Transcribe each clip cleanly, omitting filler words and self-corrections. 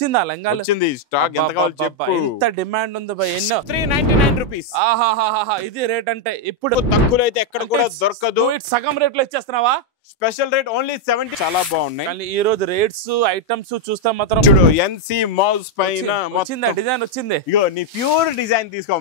వచ్చిందా లంగాలు? వచ్చింది స్టాక్. ఎంత కావాలి చెప్పు. ఎంత డిమాండ్ ఉంది భయ్. ఎన్నో 399 రూపీస్. ఆహాహాహా, ఇది రేట్ అంటే ఇప్పుడు తక్కువ అయితే ఎక్కడ కూడా దొరకదు. సగం రేట్ లో ఇచ్చేస్తున్నావా? Special rate only 70. చాలా బాగున్నాయి. కానీ ఈ రోజు రేట్స్ ఐటమ్స్ చూస్తాం మాత్రం. చూడు ఎన్సీ మాల్స్ పైన వచ్చిందా డిజైన్ వచ్చింది. ఇగో నీ ప్యూర్ డిజైన్ తీసుకో.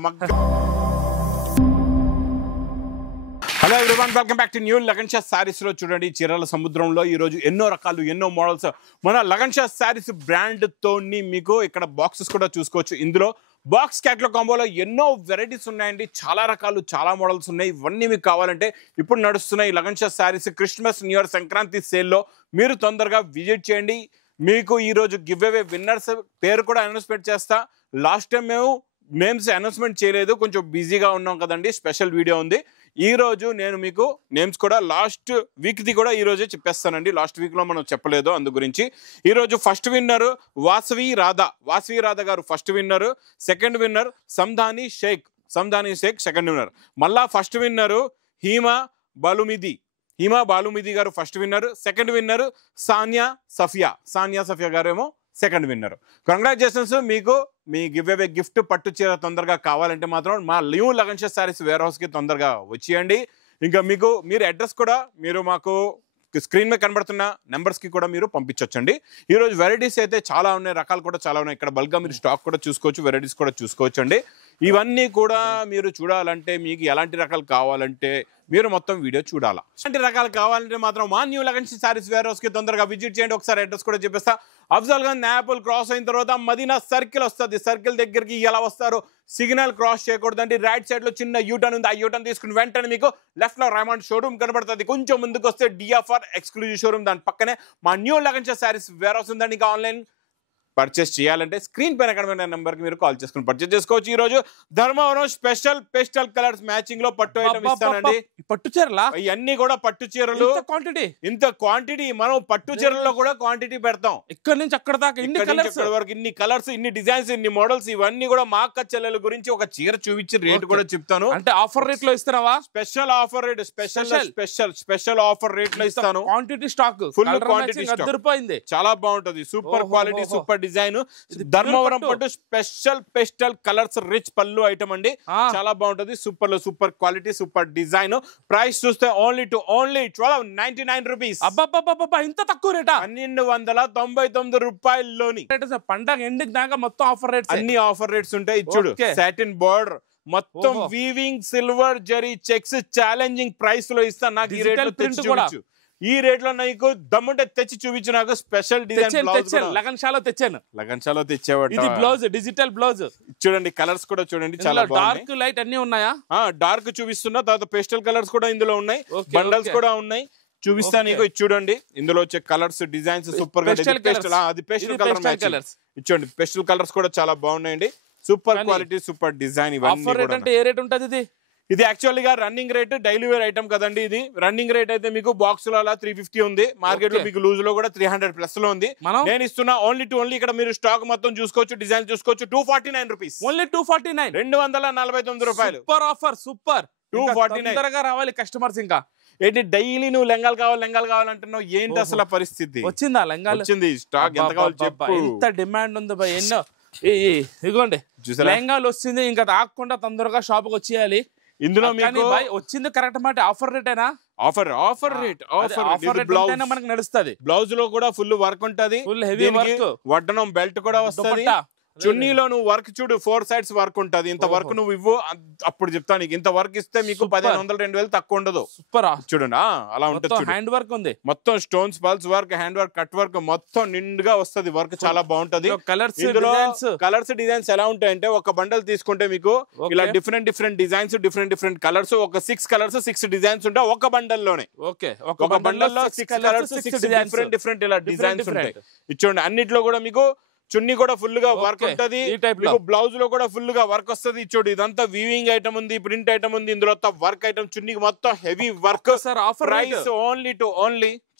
Hello everyone, welcome back to new Lagan Shah saris లో. చూడండి చీరల సముద్రంలో ఈ రోజు ఎన్నో రకాలు ఎన్నో మోడల్స్ మన లగన్ షా సారీస్ బ్రాండ్ తోని మీకు ఇక్కడ బాక్సెస్ కూడా చూసుకోవచ్చు. ఇందులో బాక్స్ క్యాట్లాగ్ కాంబోలో ఎన్నో వెరైటీస్ ఉన్నాయండి. చాలా రకాలు చాలా మోడల్స్ ఉన్నాయి. ఇవన్నీ మీకు కావాలంటే ఇప్పుడు నడుస్తున్నాయి lagan Shah saris Christmas new year Sankranti సేల్లో మీరు తొందరగా విజిట్ చేయండి. మీకు ఈరోజు గివ్ అవే విన్నర్స్ పేరు కూడా అనౌన్స్మెంట్ చేస్తా. లాస్ట్ టైం మేము నేమ్స్ అనౌన్స్మెంట్ చేయలేదు, కొంచెం బిజీగా ఉన్నాం కదండి. స్పెషల్ వీడియో ఉంది. ఈ రోజు నేను మీకు నేమ్స్ కూడా లాస్ట్ వీక్ది కూడా ఈ రోజే చెప్పేస్తానండి. లాస్ట్ వీక్లో మనం చెప్పలేదు, అందు గురించి. ఈరోజు ఫస్ట్ విన్నర్ వాసవి రాధా గారు first winner. Second winner Sandhani Shaik second winner. మళ్ళా ఫస్ట్ విన్నరు హీమా బాలుమిది గారు first winner. Second winner Sania Safia గారు ఏమో సెకండ్ విన్నర్. కంగ్రాచులేషన్స్. మీకు మీ గివ్ అవే గిఫ్ట్ పట్టు చీర తొందరగా కావాలంటే మాత్రం మా న్యూ లగన్ షా సారీస్ వేర్ హౌస్కి తొందరగా వచ్చేయండి. ఇంకా మీరు అడ్రస్ కూడా మీరు మాకు స్క్రీన్ మీద కనబడుతున్న నెంబర్స్కి కూడా మీరు పంపించవచ్చండి. ఈరోజు వెరైటీస్ అయితే చాలా ఉన్నాయి, రకాలు కూడా చాలా ఉన్నాయి. ఇక్కడ బల్క్గా మీరు స్టాక్ కూడా చూసుకోవచ్చు, వెరైటీస్ కూడా చూసుకోవచ్చు అండి. ఇవన్నీ కూడా మీరు చూడాలంటే మీకు ఎలాంటి రకాలు కావాలంటే మీరు మొత్తం వీడియో చూడాలా. ఎలాంటి రకాలు కావాలంటే మాత్రం మా న్యూ లగన్ షా సారీస్ వేర్ హౌస్కి తొందరగా విజిట్ చేయండి. ఒకసారి అడ్రస్ కూడా చెప్పేస్తా. అఫ్జల్ గంజ్ యాపిల్ క్రాస్ అయిన తర్వాత మదీనా సర్కిల్ వస్తుంది. సర్కిల్ దగ్గరికి ఎలా వస్తారు, సిగ్నల్ క్రాస్ చేయకూడదండి. రైట్ సైడ్ లో చిన్న యూటర్న్ ఉంది. ఆ యూటర్న్ తీసుకుని వెంటనే మీకు లెఫ్ట్ లో రైమండ్ షోరూమ్ కనబడుతుంది. కొంచెం ముందుకు వస్తే డిఎఫ్ఆర్ ఎక్స్క్లూజివ్ షోరూమ్, దాని పక్కనే మా new Lagan Shah sarees warehouse ఉందండి. ఇంకా ఆన్లైన్ పర్చేస్ చేయాలంటే స్క్రీన్ పైన కనబడిన నెంబర్కి మీరు కాల్ చేసుకుని పర్చేస్ చేసుకోవచ్చు. ఈ రోజు Dharmavaram special pastel colours matching లో పట్టు ఐటమ్ ఇస్తానండి. పట్టు చీరలా ఇవన్నీ కూడా పట్టు చీరలు. ఇంత క్వాంటిటీ మనం పట్టు చీరల్లో కూడా క్వాంటిటీ పెడతాం. ఇక్కడ నుంచి అక్కడ దాకా ఇన్ని కలర్స్, ఇన్ని డిజైన్స్, ఇన్ని మోడల్స్. ఇవన్నీ కూడా మా అక్క చెల్లెల గురించి ఒక చీర చూపించి రేట్ కూడా చెప్తాను. అంటే ఆఫర్ రేట్ లో ఇస్తున్నావా? Special offer rate, special offer rate లో ఇస్తాను. Quantity stock, full quantity stock, చాలా బాగుంటది. Super quality, super design. Dharmavaram పట్టు స్పెషల్ పేస్టల్ కలర్స్ రిచ్ పళ్ళు ఐటమ్ అండి. చాలా బాగుంటది. Super quality, super design. Price చూస్తే ఓన్లీ 1299 రూపీస్. అబ్బా, ఇంత తక్కువ రేటా? 1299 రూపాయల్లోని పండగ ఎండింగ్ దాకా మొత్తం ఆఫర్ రేట్స్, అన్ని ఆఫర్ రేట్స్ ఉంటాయి. చూడు సాటిన్ బోర్డర్ మొత్తం weaving silver zari checks challenging price లో ఇస్తా. నాకు ఈ రేట్ లో తెచ్చి చూపించు. ఈ రేట్ లో నీకు దమ్ముంటే తెచ్చి చూపించు. నాకు స్పెషల్ డిజైన్ లగన్ షాలో తెచ్చాను. లగన్ షాలో తెచ్చేవాడు. ఇది బ్లౌజ్, డిజిటల్ బ్లౌజ్. చూడండి కలర్స్ కూడా చూడండి, చాలా డార్క్ లైట్ అన్ని ఉన్నాయా? డార్క్ చూపిస్తున్నా. తర్వాత పేస్టల్ కలర్స్ కూడా ఇందులో ఉన్నాయి, బండల్స్ కూడా ఉన్నాయి. చూపిస్తా నీకు. చూడండి ఇందులో వచ్చే కలర్స్ డిజైన్స్ సూపర్ గా. అది పేస్టల్ కలర్ మ్యాచింగ్. చూడండి పేస్టల్ కలర్స్ కూడా చాలా బాగున్నాయండి. Super quality, super design. ఇవన్నీ ఏ రేట్ ఉంటుంది? ఇది యాక్చువల్ గా running rate, daily wear item కదండి. ఇది రన్నింగ్ రేట్ అయితే మీకు బాక్స్ లో అలా 350 ఉంది. మార్కెట్ లో మీకు లూజ్ లో కూడా 300 ప్లస్ లో ఉంది. నేను ఇస్తున్నా ఓన్లీ ఇక్కడ మీరు స్టాక్ మొత్తం చూసుకోవచ్చు, డిజైన్ చూసుకోవచ్చు. 249 రూపీస్ ఓన్లీ. 249, 249 రూపాయలు. Super offer, super. 249 రావాలి కస్టమర్స్. ఇంకా ఏంటి డైలీ నువ్వు లెంగాలు కావాలంటున్నావు, ఏంటి అసలు పరిస్థితి? వచ్చిందా లంగాలు? వచ్చింది స్టాక్. ఎంత కావాలి చెప్పు. ఎంత డిమాండ్ ఉంది భయ్. ఎన్నో ఇదిగోండి లెంగాలు వచ్చింది. ఇంకా ఆగకుండా తొందరగా షాప్ కి వచ్చేయాలి. ఇందులో మీకు వచ్చింది కరెక్ట్ మాట. ఆఫర్ రేటేనా? ఆఫర్ రేట్ మనకు నడుస్తుంది. బ్లౌజ్ లో కూడా ఫుల్ వర్క్ ఉంటది, ఫుల్ హెవీ వర్క్. వడ్డనం బెల్ట్ కూడా వస్తుంది. చున్నీలో నువ్వు వర్క్ చూడు, 4 sides వర్క్ ఉంటది. ఇంత వర్క్ నువ్వు ఇవ్వు, అప్పుడు చెప్తా నీకు. ఇంత వర్క్ ఇస్తే మీకు 1500-2000 తక్కువ ఉండదు. సూపర్. చూడండి అలా ఉంటుంది. హ్యాండ్ వర్క్ ఉంది మొత్తం. Stones, pulse work, hand work, cut work మొత్తం నిండుగా వస్తుంది. వర్క్ చాలా బాగుంటది. కలర్స్ డిజైన్స్ ఎలా ఉంటాయంటే ఒక బండల్ తీసుకుంటే మీకు ఇలా డిఫరెంట్ డిజైన్స్, డిఫరెంట్ కలర్స్, ఒక 6 కలర్స్ 6 డిజైన్స్ ఉంటాయి ఒక బండల్ లోనే. ఒక బండల్ లో 6 కలర్స్ 6 డిఫరెంట్ ఇలా డిజైన్స్ ఉంటాయి. చూడండి అన్నిట్లో కూడా మీకు చున్నీ కూడా ఫుల్ గా వర్క్ ఉంటది. బ్లౌజ్ లో కూడా ఫుల్ గా వర్క్ వస్తుంది. చూడు ఇదంతా వీవింగ్ ఐటమ్ ఉంది, ప్రింట్ ఐటమ్ ఉంది. ఇందులో వర్క్ ఐటమ్, చున్నీకి మొత్తం హెవీ వర్క్. ప్రైస్ ఓన్లీ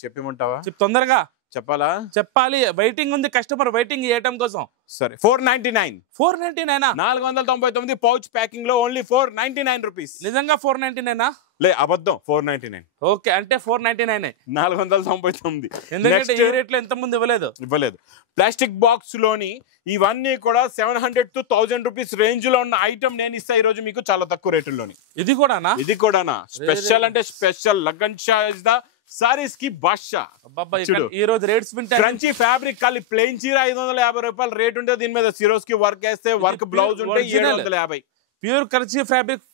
చెప్పమంటావా? తొందరగా చెప్పాలా? చెప్పాలి. వెయిటింగ్ ఉంది, కస్టమర్ వెయిటింగ్ ఈ ఐటమ్ కోసం. సరే 499. 499 499 పౌచ్ ప్యాకింగ్ లో ఓన్లీ 499 రూపీస్. నిజంగా 499 లే అబద్ధం 499. ఓకే అంటే 499 499. ఎందుకంటే ఈ రేట్ లో ఎంత ముందు ఇవ్వలేదు. ప్లాస్టిక్ బాక్స్ లోని ఇవన్నీ కూడా 700 to 1000 రూపీస్ రేంజ్ లో ఉన్న ఐటమ్ నేను ఇస్తా ఈ రోజు మీకు చాలా తక్కువ రేటుల్లోని. ఇది కూడానా స్పెషల్ అంటే special. Lagan Shah is the saris కి బాద్షా. ఈ రోజు రేట్స్ క్రంచీ ఫ్యాబ్రిక్ ఖాళీ ప్లెయిన్ చీర 550 రూపాయలు రేట్ ఉంటే దీని మీద సిరోస్ కి వర్క్ వేస్తే వర్క్ బ్లౌజ్ ఉంటే 750. ప్యూర్ క్రంచీ ఫ్యాబ్రిక్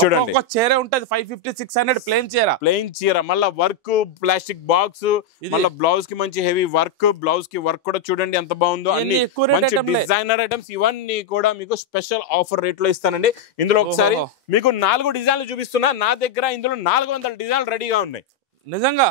చూడండి, ఒక చీర ఉంటది 550-600 ప్లెయిన్ చీర మళ్ళా వర్క్ ప్లాస్టిక్ బాక్స్ మళ్ళా బ్లౌజ్ కి మంచి హెవీ వర్క్. బ్లౌజ్ కి వర్క్ కూడా చూడండి ఎంత బాగుందో. అన్ని మంచి డిజైనర్ ఐటమ్స్ ఇవన్నీ కూడా మీకు స్పెషల్ ఆఫర్ రేట్ లో ఇస్తానండి. ఇందులో ఒకసారి మీకు 4 డిజైన్లు చూపిస్తున్నా. నా దగ్గర ఇందులో 400 డిజైన్లు రెడీగా ఉన్నాయి. నిజంగా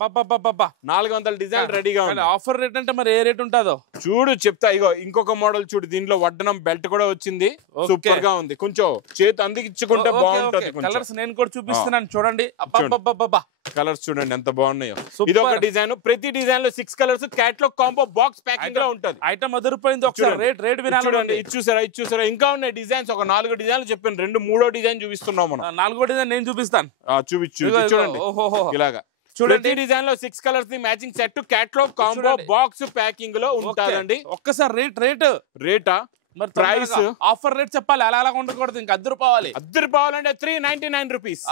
400 డిజైన్ రెడీగా ఉంది. ఆఫర్ రేట్ అంటే మరి ఏ రేట్ ఉంటుందో చూడు చెప్తా. ఇగో ఇంకొక మోడల్ చూడు, దీంట్లో వడ్డనం బెల్ట్ కూడా వచ్చింది. సూపర్ గా ఉంది. కొంచెం చేతి అందించుకుంటే బాగుంటది. కలర్స్ నేను కూడా చూపిస్తున్నాను చూడండి. కలర్స్ చూడండి ఎంత బాగున్నాయో. ఇది ఒక డిజైన్. ప్రతి డిజైన్ లో 6 colours catalogue combo box packing లో ఉంటది. ఐటమ్ అదిరిపోయింది. ఒకసారి రేట్ వినాలి. ఇది చూసారా ఇంకా ఉన్నాయి డిజైన్స్. ఒక 4 డిజైన్లు చెప్పాను. 2-3 డిజైన్ చూపిస్తున్నాం మనం. 4వ డిజైన్ నేను చూపిస్తాను. చూడండి ఇలాగా చూడండి. డిజైన్ లో 6 కలర్స్ ని matching set catalogue combo box packing లో ఉంటుందండి. ఒక్కసారి రేటా మరి ప్రైస్ ఆఫర్ రేట్ చెప్పాలి. అలా ఉండకూడదు. ఇంకా అద్దరిపోవాలి అంటే 399 రూపీస్.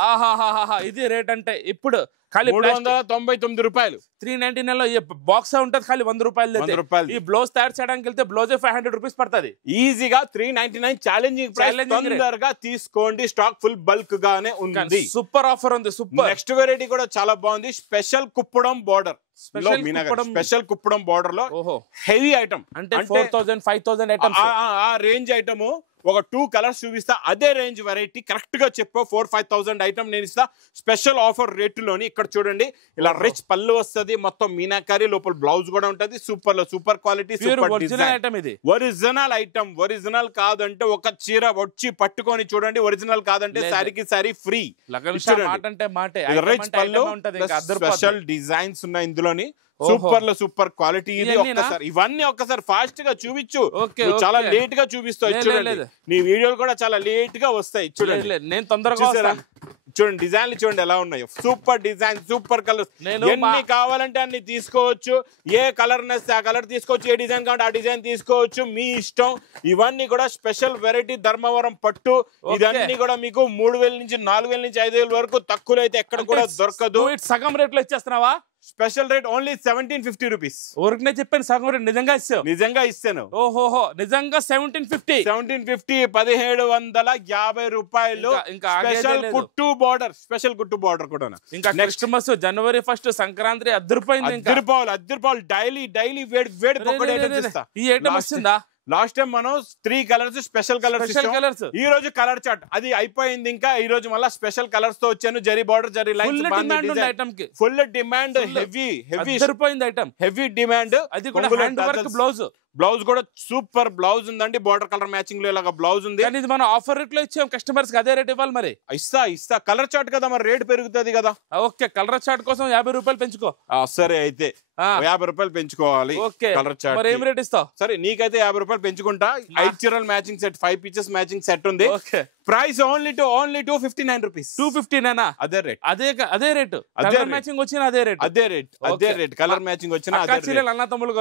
ఇది రేట్ అంటే ఇప్పుడు ఖాళీ 399 రూపాయలు. 399 లో బాక్స్ ఉంటది ఖాళీ 100 రూపాయలు. ఈ బ్లౌజ్ తయారు చేయడానికి వెళ్తే బ్లౌజ్ 500 రూపీస్ పడుతుంది. ఈజీగా 399 ఛాలెంజింగ్ ప్రైస్. తొందరగా తీసుకోండి. స్టాక్ ఫుల్ బల్క్ గానే ఉంది. సూపర్ ఆఫర్ ఉంది. సూపర్. నెక్స్ట్ వెరైటీ కూడా చాలా బాగుంది. Special Kuppadam border. Special Kuppadam border లో హెవీ ఐటమ్ అంటే 4000-5000 ఐటమ్స్. ఆ రేంజ్ ఐటమ్ ఒక 2 కలర్స్ చూపిస్తా. అదే రేంజ్ వెరైటీ కరెక్ట్ గా చెప్పు. 4-5,000 ఐటమ్ నేను ఇస్తా స్పెషల్ ఆఫర్ రేటులోని. ఇక్కడ చూడండి ఇలా రిచ్ పళ్ళు వస్తుంది. మొత్తం మీనాకారి లోపల బ్లౌజ్ కూడా ఉంటది. Super quality original item. Original కాదంటే ఒక చీర వచ్చి పట్టుకొని చూడండి. ఒరిజినల్ కాదంటే శారీకి శారీ ఫ్రీ. రిచ్ పళ్ళు స్పెషల్ డిజైన్స్ ఉన్నాయి ఇందులోని. Super quality. ఇది ఒక్కసారి ఇవన్నీ ఒక్కసారి ఫాస్ట్ గా చూపించు. చాలా లేట్ గా చూపిస్తావు. చూడండి నీ వీడియోలు కూడా చాలా లేట్ గా వస్తాయి. చూడండి నేను తొందరగా చూడండి డిజైన్లు చూడండి ఎలా ఉన్నాయో. Super design super colours. ఎన్ని కావాలంటే అన్ని తీసుకోవచ్చు. ఏ కలర్ నచ్చితే ఆ కలర్ తీసుకోవచ్చు. ఏ డిజైన్ కావాలంటే ఆ డిజైన్ తీసుకోవచ్చు. మీ ఇష్టం. ఇవన్నీ కూడా స్పెషల్ వెరైటీ ధర్మవరం పట్టు. ఇదన్నీ కూడా మీకు 3000 నుంచి 4000 నుంచి 5000 వరకు తక్కువలో అయితే ఎక్కడ కూడా దొరకదు. సగం రేట్ లో ఇచ్చేస్తున్నావా? Special rate only 1750 rupees. ఊరికనే చెప్పాను సగం రేట్. నిజంగా ఇస్తాను. ఓహోహో నిజంగా 1750 1750 రూపాయలు. స్పెషల్ కుట్టు బార్డర్ కూడా. ఇంకా నెక్స్ట్ మంత్ January 1 సంక్రాంతి అద్దరిపోయింది. అద్దరిపాలు డైలీ వేడి. ఈ ఐటమ్ వస్తుందా? లాస్ట్ టైం మనం 3 కలర్స్ స్పెషల్ కలర్స్. ఈ రోజు కలర్ చార్ట్ అది అయిపోయింది. ఇంకా ఈ రోజు మళ్ళీ స్పెషల్ కలర్స్ తో వచ్చాను. Zari border zari lines full demand. Heavy demand. అది కూడా హ్యాండ్ వర్క్ బ్లౌజ్ కూడా సూపర్ బ్లౌజ్ ఉందండి. బార్డర్ కలర్ మ్యాచింగ్ లో ఇలాగా బ్లౌజ్ ఉంది. ఇది మనం ఆఫర్ రేట్ లో ఇచ్చాం కస్టమర్స్ కి. అదే రేట్ ఇవ్వాలి మరి. ఇస్తా కలర్ చార్ట్ కదా మరి రేట్ పెరుగుతుంది కదా. ఓకే కలర్ చార్ట్ కోసం 50 రూపాయలు పెంచుకో. సరే అయితే 50 రూపాయలు పెంచుకోవాలి. కలర్ చార్ట్ మరి ఏం రేట్ ఇస్తావు? సరే నీకైతే 50 రూపాయలు పెంచుకుంటా. 5 చీరల matching set 5 pieces matching set ఉంది. Price only 259 rupees. 259 అదే రేట్. అదే రేట్. కలర్ మ్యాచింగ్ వచ్చిన అదే రేట్. కలర్ మ్యాచింగ్ వచ్చిన అన్న తమ్ముళ్ళ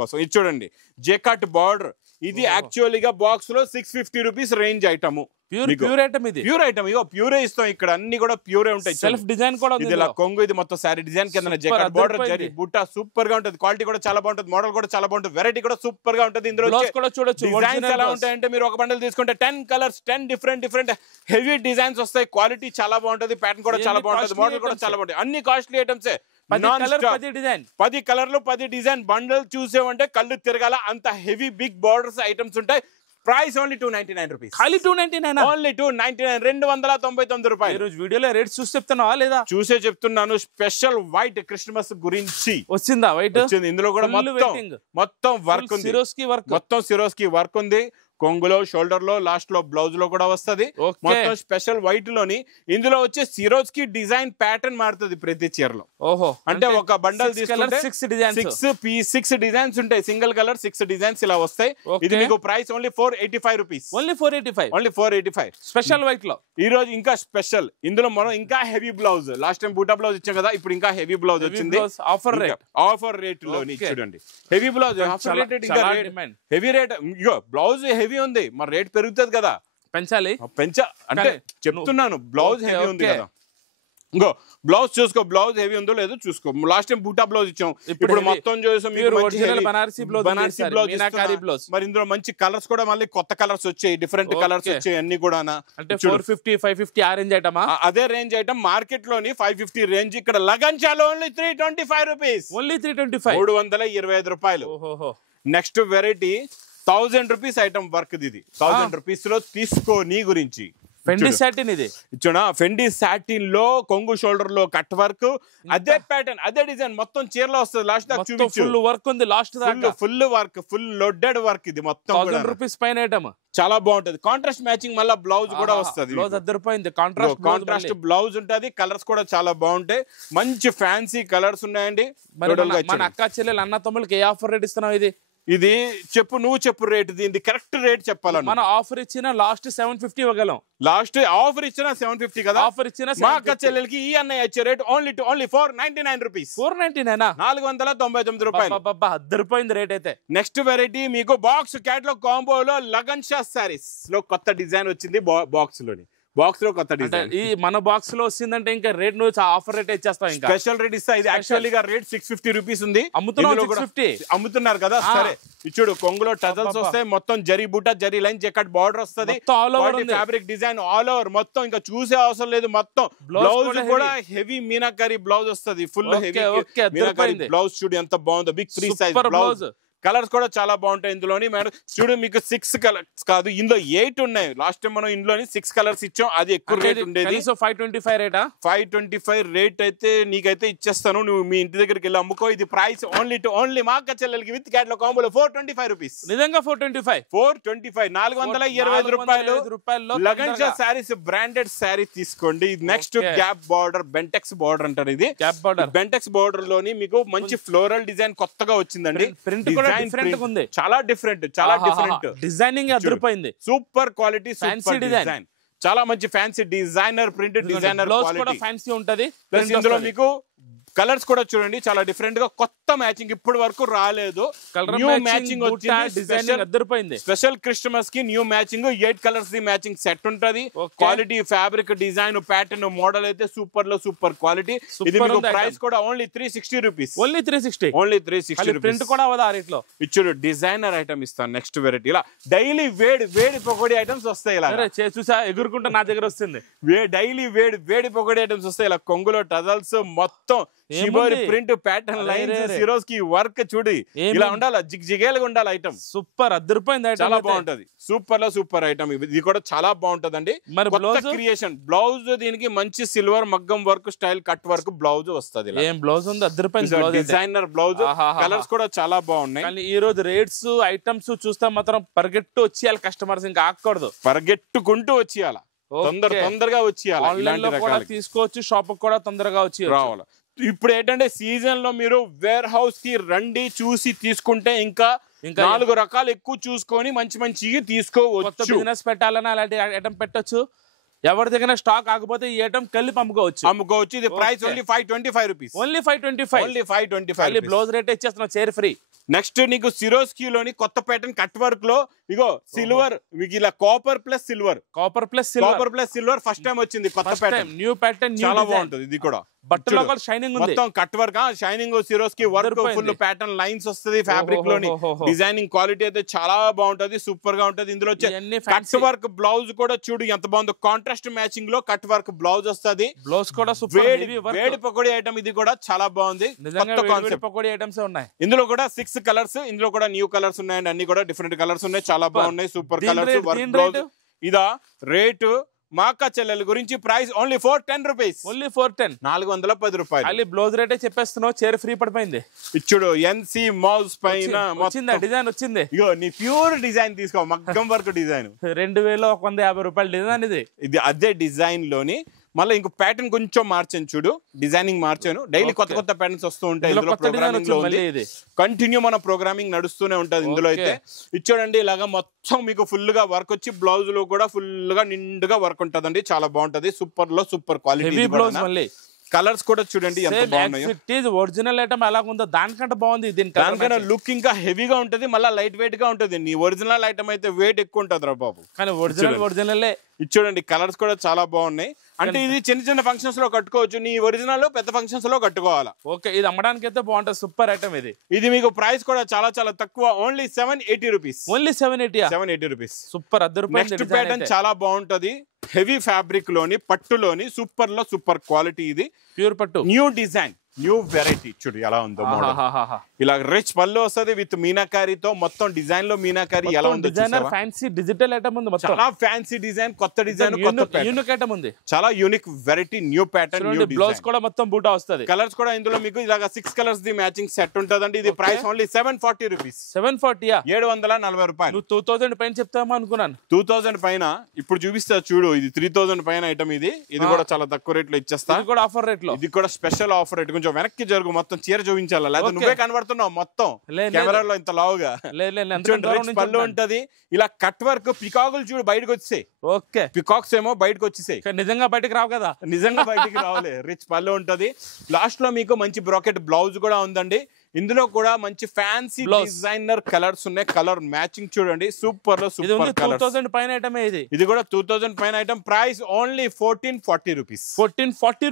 కోసం. ఇది చూడండి జెకాట్ బార్డర్. ఇది యాక్చువల్ గా బాక్స్ లో 650 rupees range item. Pure item. ఇగో ప్యూరే ఇస్తాం. ఇక్కడ అన్ని కూడా ప్యూరే ఉంటాయి. సెల్ఫ్ డిజైన్ కూడా ఇది ఇలా కొంగు. ఇది మొత్తం సారీ డిజైన్ కింద జెకాట్ బార్డర్ జరీ బుట్ట సూపర్ గా ఉంటది. క్వాలిటీ కూడా చాలా బాగుంటది. మోడల్ కూడా చాలా బాగుంటది. వెరైటీ కూడా సూపర్ గా ఉంటది. ఇందులో డిజైన్స్ ఎలా ఉంటాయంటే మీరు ఒక బండిల్ తీసుకుంటే 10 కలర్స్ 10 డిఫరెంట్ హెవీ డిజైన్స్ వస్తాయి. క్వాలిటీ చాలా బాగుంటది. ప్యాటర్న్ కూడా చాలా బాగుంటది. మోడల్ కూడా చాలా బాగుంటది. అన్ని కాస్ట్లీ ఐటమ్స్. 10 కలర్లు 10 డిజైన్ బండల్ చూసేవంటే కళ్ళు తిరగాల. అంత హెవీ బిగ్ బార్డర్స్ ఐటమ్స్ ఉంటాయి. Price only 299 rupees. ఖాళీ 299. ఓన్లీ 299 299 రూపాయలు. ఈ రోజు వీడియోలో రేట్స్ చూసి చెప్తున్నావా లేదా? చూసే చెప్తున్నాను. స్పెషల్ వైట్ క్రిస్మస్ గురించి వచ్చిందా? వైట్ వచ్చింది. ఇందులో కూడా మొత్తం వర్క్ ఉంది. మొత్తం సిరోస్కి వర్క్ ఉంది. కొంగులో షోల్డర్ లో లాస్ట్ లో బ్లౌజ్ లో కూడా వస్తది మొత్తం స్పెషల్ వైట్ లోని ఇందులో వచ్చే సిరోజ్ కి డిజైన్ ప్యాటర్న్ మారుతుంది ప్రతి చీరలో అంటే ఒక బండల్ తీసుకుంటే 6 డిజైన్స్ ఉంటాయి సింగిల్ కలర్ 6 డిజైన్స్ ఇలా వస్తాయి ఇది మీకు price only 485 rupees only 485 special white లో ఈ రోజు ఇంకా స్పెషల్ ఇందులో మనం ఇంకా హెవీ బ్లౌజ్ లాస్ట్ టైం బూటా బ్లౌజ్ ఇచ్చాం కదా ఇప్పుడు ఇంకా హెవీ బ్లౌజ్ వచ్చింది ఆఫర్ రేట్ లో చూడండి హెవీ బ్లౌజ్ హెవీ రేట్ ఇగో బ్లౌజ్ హెవీ ఉంది మరి రేట్ పెరుగుతుంది కదా అంటే చెప్తున్నాను బ్లౌజ్ హెవీ ఉంది కదా ఇంకో బ్లౌజ్ చూసుకో బ్లౌజ్ హెవీ ఉందో లేదో చూసుకో లాస్ట్ టైం బూటా బ్లౌజ్ ఇచ్చాం ఇప్పుడు మొత్తం చూసాం మరి ఇందులో మంచి కలర్స్ కూడా మళ్ళీ కొత్త కలర్స్ వచ్చాయి డిఫరెంట్ కలర్స్ వచ్చాయి అన్ని కూడా అంటే 450-550 ఆ రేంజ్ ఐటమ్ అదే రేంజ్ ఐటమ్ మార్కెట్ లోని 550 రేంజ్ ఇక్కడ లగన్చాలో ఓన్లీ 325 రూపీస్ ఓన్లీ 325 రూపాయలు next variety 1000 rupees item work ఇది 1000 రూపీస్ లో తీసుకో నీ గురించి ఫెండీ సాటిన్ ఇది ఇచ్చునా ఫెండీ సాటిన్ లో కొంగు షోల్డర్ లో కట్ వర్క్ అదే ప్యాటర్న్ అదే డిజైన్ మొత్తం చీరలో వస్తుంది లాస్ట్ దాకా చూపించు ఫుల్ వర్క్ ఉంది లాస్ట్ దాకా full work full loaded work ఇది మొత్తం 1000 రూపాయస్ పైన ఐటమ్ చాలా బాగుంటది కాంట్రాస్ట్ మ్యాచింగ్ మళ్ళీ బ్లౌజ్ కూడా వస్తుంది బ్లౌజ్ అద్దరిపోయింది కాంట్రాస్ట్ బ్లౌజ్ ఉంటది కలర్స్ కూడా చాలా బాగుంటాయి మంచి ఫ్యాన్సీ కలర్స్ ఉన్నాయండి మన అక్క చెల్లెలు అన్న తమ్ముళ్ళకి ఏ ఆఫర్ రేట్ ఇస్తున్నావు ఇది చెప్పు నువ్వు చెప్పు రేట్ దీని కరెక్ట్ రేట్ చెప్పాలని మన ఆఫర్ ఇచ్చిన లాస్ట్ 750 ఇవ్వగలం లాస్ట్ ఆఫర్ ఇచ్చిన 750 కదా ఆఫర్ ఇచ్చిన మా అక్క చెల్లెలకి ఈ అన్నయ్య ఇచ్చే రేట్ ఓన్లీ 499 రూపీస్ 499 రూపాయలు అద్దరిపోయింది రేట్ అయితే నెక్స్ట్ వెరైటీ మీకు బాక్స్ క్యాటలాగ్ కాంబోలో లగన్ షా సారీస్ లో కొత్త డిజైన్ వచ్చింది బాక్స్ లో కొత్త డిజైన్ ఈ మన బాక్స్ లో వచ్చిందంటే ఇంకా రేట్ నువ్వు ఆఫర్ రేట్ ఇచ్చేస్తావు ఇంకా స్పెషల్ రేట్ ఇస్తా ఇది యాక్చువల్లీ గా రేట్ 650 రూపీస్ ఉంది అమ్ముతున్నారు కదా సరే ఇచ్చుడు కొంగులో టజల్స్ వస్తాయి మొత్తం zari buta zari line jacket border వస్తుంది ఫ్యాబ్రిక్ డిజైన్ ఆల్ ఓవర్ మొత్తం ఇంకా చూసే అవసరం లేదు మొత్తం బ్లౌజ్ కూడా హెవీ మీనాకరీ బ్లౌజ్ వస్తుంది ఫుల్ హెవీ మీనాకరీ బ్లౌజ్ చూడు ఎంత బాగుందో big free size blouse colours కూడా చాలా బాగుంటాయి ఇందులోని మేడం చూడు మీకు 6 కలర్స్ కాదు ఇందులో 8 ఉన్నాయి లాస్ట్ టైం మనం ఇందులోని 6 కలర్స్ ఇచ్చాం అది ఎక్కువ రేట్ ఉండేది 525 రేట్ అయితే నీకైతే ఇచ్చేస్తాను నువ్వు మీ ఇంటి దగ్గరికి వెళ్ళి అమ్ముకో ఇది ప్రైస్ ఓన్లీ మా అక్క చెల్లెలకి విత్ క్యాటలాగ్ కాంబోలో 425 రూపీస్ నిజంగా 425 425 రూపాయలు లగన్ షా సారీస్ బ్రాండెడ్ సారీ తీసుకోండి next gap border Bentex border అంటారు ఇది బెంటెక్స్ బార్డర్ లోని మీకు మంచి ఫ్లోరల్ డిజైన్ కొత్తగా వచ్చిందండి చాలా డిఫరెంట్ డిజైనింగ్ అదిరిపోయింది సూపర్ క్వాలిటీ సూపర్ డిజైన్ చాలా మంచి fancy designer print designer quality fancy ఉంటది ప్లస్ ఇందులో మీకు కలర్స్ కూడా చూడండి చాలా డిఫరెంట్ గా కొత్త మ్యాచింగ్ ఇప్పటి వరకు రాలేదు న్యూ మ్యాచింగ్ వచ్చింది స్పెషల్ క్రిస్టమస్ కి న్యూ మ్యాచింగ్ 8 కలర్స్ ది మ్యాచింగ్ సెట్ ఉంటది quality fabric design pattern model అయితే సూపర్ లో సూపర్ క్వాలిటీ ఇది మీకు ప్రైస్ కూడా ఓన్లీ 360 రూపీస్ ఓన్లీ 360 ప్రింట్ కూడా అవదా రేట్ లో ఇచ్చుడు డిజైనర్ ఐటమ్ ఇస్తాను నెక్స్ట్ వెరైటీ ఇలా డైలీ వేడి పకోడీ ఐటమ్స్ వస్తాయి ఇలా చూసా ఎగురుకుంటా నా దగ్గర వస్తుంది డైలీ వేడి పకోడీ ఐటమ్స్ వస్తాయి ఇలా కొంగులో టజల్స్ మొత్తం ప్రింట్ ప్యాటర్న్ లైన్స్ సిరోస్ కి వర్క్ చూడి ఇలా ఉండాలి జిగేలుగా ఉండాలి ఐటమ్ సూపర్ అద్దరిపోయింది చాలా బాగుంటది సూపర్ లో సూపర్ ఐటమ్ ఇది కూడా చాలా బాగుంటదండి క్రియేషన్ బ్లౌజ్ దీనికి మంచి సిల్వర్ మగ్గం work style cut work blouse వస్తుంది బ్లౌజ్ ఉంది అద్దరిపోయింది డిజైనర్ బ్లౌజ్ కలర్స్ కూడా చాలా బాగున్నాయి ఈ రోజు రేట్స్ ఐటమ్స్ చూస్తే మాత్రం పరిగెట్టు వచ్చేయాలి కస్టమర్స్ ఇంకా ఆగకూడదు పరిగెట్టుకుంటూ వచ్చేయాల తొందరగా వచ్చేయాలి తీసుకోవచ్చు షాప్ కూడా తొందరగా వచ్చి రావాలి ఇప్పుడు ఏంటంటే సీజన్ లో మీరు వేర్ హౌస్ కి రండి చూసి తీసుకుంటే ఇంకా 4 రకాలు ఎక్కువ చూసుకొని మంచి తీసుకోవచ్చు బిజినెస్ పెట్టాలని అలాంటి ఐటమ్ పెట్టొచ్చు ఎవరి దగ్గర స్టాక్ ఆగిపోతే ఈ ఐటమ్ కలిపి అమ్ముకోవచ్చు ఇది price only 525 rupees only 525 blouse rate ఇచ్చేస్తున్నాం చైర్ ఫ్రీ నెక్స్ట్ నీకు సిరోస్కీ లోని కొత్త ప్యాటర్న్ కట్ వర్క్ లో ఇగో సిల్వర్ మీకు ఇలా copper plus silver first time వచ్చింది కొత్త ప్యాటర్న్ న్యూ ప్యాటర్న్ చాలా బాగుంటది ఇది కూడా బట్టలో కూడా షైనింగ్ ఉంది మొత్తం cut work shining Swarovski work full pattern lines వస్తది ఫ్యాబ్రిక్ లోని డిజైనింగ్ క్వాలిటీ అయితే చాలా బాగుంటది సూపర్ గా ఉంటది ఇందులో కట్ వర్క్ బ్లౌజ్ కూడా చూడు ఎంత బాగుందో కాంట్రాస్ట్ మ్యాచింగ్ లో కట్ వర్క్ బ్లౌజ్ వస్తది బ్లౌజ్ కూడా సూపర్ వేడి పకోడీ ఐటమ్ ఇది కూడా చాలా బాగుంది కొత్త కాన్సెప్ట్ పకోడీ ఐటమ్స్ ఉన్నాయి ఇందులో కూడా 6 కలర్స్ ఇందులో కూడా న్యూ కలర్స్ ఉన్నాయండి అన్ని కూడా డిఫరెంట్ కలర్స్ ఉన్నాయి చాలా బాగున్నాయి సూపర్ కలర్స్ వర్క్ బ్లౌజ్ ఇదా రేటు మా అక్క చెల్లెల గురించి ప్రైస్ ఓన్లీ 410 రూపీస్. ఓన్లీ 410, 410 రూపాయలు. అల్లి బ్లౌజ్ రేటే చెప్పేస్తున్నావు, చీర ఫ్రీ పడిపోయింది. ఇచ్చుడు ఎన్సి మౌస్ పైన వచ్చిందా డిజైన్ వచ్చింది. ఇగో నీ ప్యూర్ డిజైన్ తీసుకో, మగ్గం వర్క్ డిజైన్ 2150 రూపాయల డిజైన్ ఇది. అదే డిజైన్ లోని మళ్ళీ ఇంకో ప్యాటర్న్ కొంచెం మార్చాను చూడు, డిజైనింగ్ మార్చాను. డైలీ కొత్త కొత్త ప్యాటర్న్స్ వస్తూ ఉంటాయి. కంటిన్యూ మన ప్రోగ్రామింగ్ నడుస్తూనే ఉంటది ఇందులో అయితే. ఇచ్చాడండి ఇలాగా మొత్తం మీకు ఫుల్ గా వర్క్ వచ్చి బ్లౌజ్ లో కూడా ఫుల్ గా నిండుగా వర్క్ ఉంటదండి. చాలా బాగుంటది, సూపర్ లో సూపర్ క్వాలిటీ. కలర్స్ కూడా చూడండి ఎంత బాగున్నాయి. ఒరిజినల్ ఐటమ్ ఎలా ఉందో దానికంటే బాగుంది. దానికన్నా లుక్ ఇంకా హెవీగా ఉంటది, మళ్ళీ లైట్ వెయిట్ గా ఉంటది. నీ ఒరిజినల్ ఐటమ్ అయితే వెయిట్ ఎక్కువ ఉంటది రా బాబు, కానీ ఒరిజినల్ ఇచ్చాడండి. కలర్స్ కూడా చాలా బాగున్నాయి. అంటే ఇది చిన్న చిన్న ఫంక్షన్స్ లో కట్టుకోవచ్చు, నీ ఒరిజినల్ పెద్ద ఫంక్షన్స్ లో కట్టుకోవాలా. ఓకే, ఇది అమ్మడానికి అయితే బాగుంటుంది, సూపర్ ఐటమ్ ఇది. ఇది మీకు ప్రైస్ కూడా చాలా చాలా తక్కువ, only 780 rupees. Only 780 rupees. Super. Next pattern చాలా బాగుంటది, హెవీ ఫ్యాబ్రిక్ లోని పట్టులోని సూపర్ లో సూపర్ క్వాలిటీ. ఇది ప్యూర్ పట్టు, న్యూ డిజైన్, న్యూ వెరైటీ. చూడు ఎలా ఉందో మోడల్. ఇలా రిచ్ పళ్ళు వస్తుంది విత్ మీనాకారితో, మొత్తం డిజైన్ లో మీనాకారి ఎలా ఉందో. డిజైనర్ ఫ్యాన్సీ డిజిటల్ ఐటమ్ ఉంది, చాలా ఫ్యాన్సీ డిజైన్, కొత్త డిజైన్, యూనిక్ ఐటమ్ ఉంది, చాలా unique variety, new pattern, new blouse కూడా మొత్తం బూటా వస్తుంది. కలర్స్ కూడా ఇందులో మీకు ఇలాగా 6 కలర్స్ ది మ్యాచింగ్ సెట్ ఉంటదండి. ఇది ప్రైస్ ఓన్లీ 740 రూపీస్. 740 రూపాయలు. 2000 పైన చెప్తామా అనుకున్నాను. 2000 పైన ఇప్పుడు చూపిస్తా చూడు, ఇది 3000 పైన ఐటమ్. ఇది కూడా చాలా తక్కువ రేట్ లో ఇచ్చేస్తా. ఇది కూడా ఆఫర్ రేట్ లో, ఇది కూడా స్పెషల్ ఆఫర్ రేట్. కొంచెం వెనక్కి జరుగు, మొత్తం చీర చూపించాలా, లేదా నువ్వే కనబడుతున్నావు మొత్తం కెమెరాలో ఇంత లావుగా. పళ్ళు ఉంటది, ఇలా కట్ వర్క్, పికాకులు చూడు బయటకు వచ్చేసాయి. ఓకే, పికాక్స్ ఏమో బయటకు వచ్చేసాయి, నిజంగా బయటకు రావు కదా. నిజంగా బయటికి రావాలి. రిచ్ పళ్ళు ఉంటది. లాస్ట్ లో మీకు మంచి బ్రాకెట్ బ్లౌజ్ కూడా ఉందండి. ఇందులో కూడా మంచి ఫ్యాన్సీ డిజైనర్ కలర్స్ ఉన్నాయి. కలర్ మ్యాచింగ్ చూడండి, సూపర్ లో సూపర్. 2000 పైన ఐటమ్ ఇది కూడా 2000 పైన ఐటమ్. Price only 1440 rupees. 1440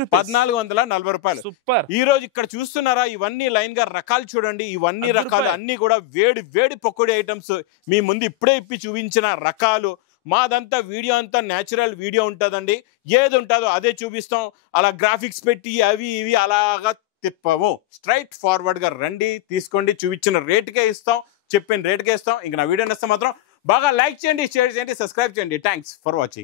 రూపాయలు. సూపర్. ఈ రోజు ఇక్కడ చూస్తున్నారా, ఇవన్నీ లైన్ గా రకాలు చూడండి. ఇవన్నీ రకాలు అన్ని కూడా వేడి వేడి పకోడీ ఐటమ్స్ మీ ముందు ఇప్పుడే ఇప్పి చూపించిన రకాలు. మాదంతా వీడియో అంతా న్యాచురల్ వీడియో ఉంటుందండి, ఏది ఉంటుందో అదే చూపిస్తాం. అలా గ్రాఫిక్స్ పెట్టి అవి ఇవి అలాగా తిప్పము. స్ట్రైట్ ఫార్వర్డ్ గా రండి, తీసుకోండి, చూపించిన రేటుకే ఇస్తాం, చెప్పిన రేటుకే ఇస్తాం. ఇంక నా వీడియో నచ్చితే మాత్రం బాగా లైక్ చేయండి, షేర్ చేయండి, సబ్స్క్రైబ్ చేయండి. Thanks for watching.